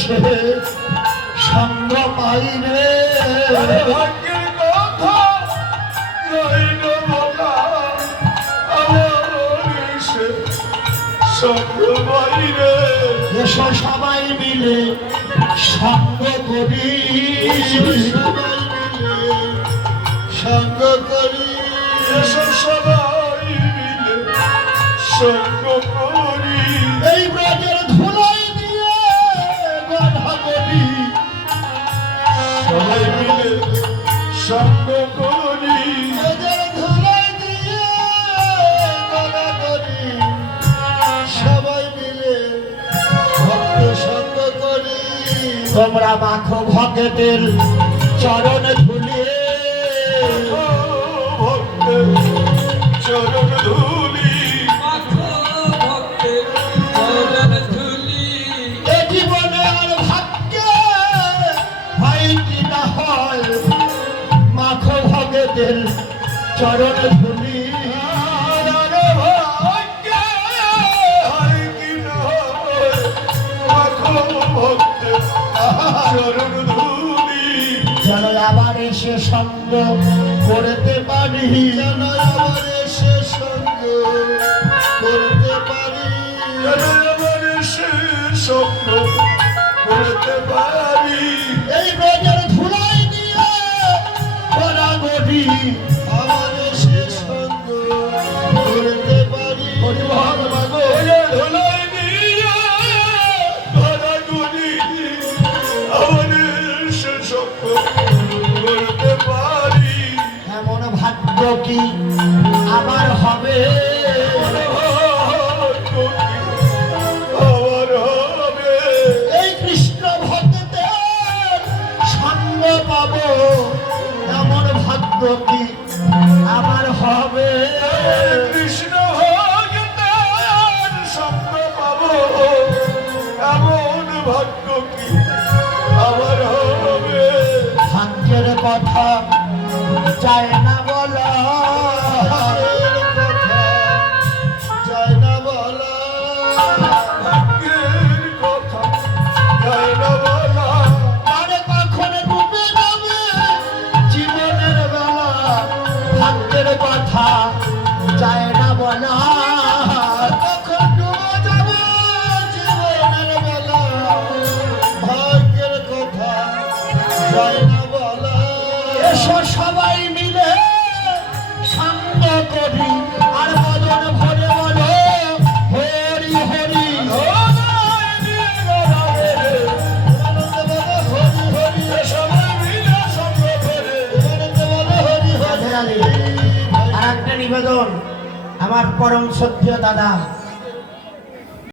সে সঙ্গ পাই রে। ভাগ্যের কথা রইল বলা আমার সে সঙ্গ পাই রে। এসো সবাই মিলে সঙ্গ করি, সবাই মিলে সঙ্গ করি, এসো সবাই মিলে সঙ্গ করি। এই ব্রজের ধুলাই দিয়ে গধা করি, সবাই মিলে সঙ্গ করি, ব্রজের ধুলাই দিয়ে গধা করি, সবাই মিলে ভক্ত সঙ্গ করি। তোমরা মাখো ভক্তের চরণ ধুলি, ভক্তের চরণ ধুলি, এ জীবনে আর ভাগ্যে হয় কি না হয়, মাখো ভক্তের চরণ ধুলি। যেন আবার এসে সঙ্গ করতে পারি, যেন আবার এসে সঙ্গ করতে পারি, যেন আবার এসে সঙ্গ করতে পারি। এই ব্রজের ধুলাই দিয়ে গড়াগড়ি আবার এসে সঙ্গ করতে পারি। পরিবহন মাগো ধুলাই দিয়ে গড়াগড়ি আবার এসে সঙ্গ করতে পারি। এমন ভাগ্য কি আমার হবে, আবার হবে এই কৃষ্ণ ভক্তের সঙ্গ পাবো, এমন ভাগ্য কি আমার হবে। কৃষ্ণ ভক্তের সঙ্গ পাবো, এমন ভাগ্য কি আবার হবে। ভাগ্যের কথা চায় না বলা, যায় না বলা, ভাগ্যের কথা যায় না বলা। আরে কখন ডুবে যাবে জীবনের বেলা, ভাগ্যের কথা চায় না বলা। কখন ডুবে যাবে জীবনের বেলা, ভাগ্যের কথা যায় না বলা। এসো সবাই মিলে সঙ্গ করি, আর মদন ভরে বলো হরি হরি। আর একটা নিবেদন, আমার পরম শ্রদ্ধেয় দাদা